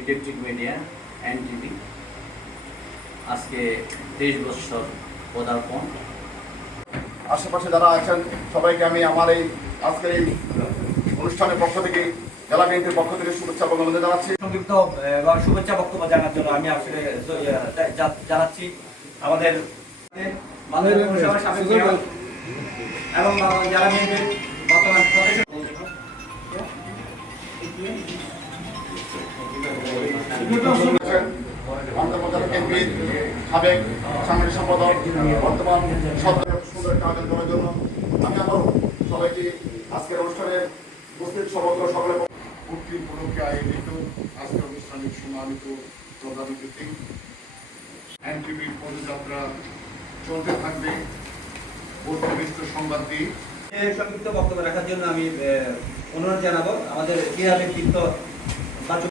Electric media NTV আজকে 23 বছর পদার্পণ। আশেপাশে যারা আছেন সবাইকে আমি আমার এই আজকের এই অনুষ্ঠানের পক্ষ থেকে জেলা বিএনপির পক্ষ থেকে শুভেচ্ছা এবং অভিনন্দন জানাচ্ছি। সংক্ষিপ্ত এবং শুভেচ্ছা বক্তব্য জানার জন্য আমি আসলে জানাচ্ছি আমাদের পৌরসভার সাবেক মেয়র এবং জেলা বিএনপির বর্তমান সদস্য সাবেক সাংগঠনিক সম্পাদক বর্তমান সুন্দর কাজ করার জন্য আমি আবারও সবাইকে আজকের অনুষ্ঠানে উপস্থিত সকলে উপলক্ষে আয়োজিত আজকের অনুষ্ঠানের সম্মানিত প্রধান অতিথি এনটিভির পদযাত্রা চলতে থাকবে। বস্তুনিষ্ঠ সংবাদ দিয়ে সংক্ষিপ্ত বক্তব্য রাখার জন্য আমি অনুরোধ জানাবো আমাদের ক্রীড়া ব্যক্তিত্ব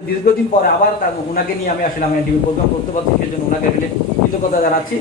দীর্ঘদিন পরে আবার ওনাকে নিয়ে আমি আসলে এনটিভি প্রোগ্রাম করতে পারছি, সেজন্য ওনাকে কৃতজ্ঞতা জানাচ্ছি।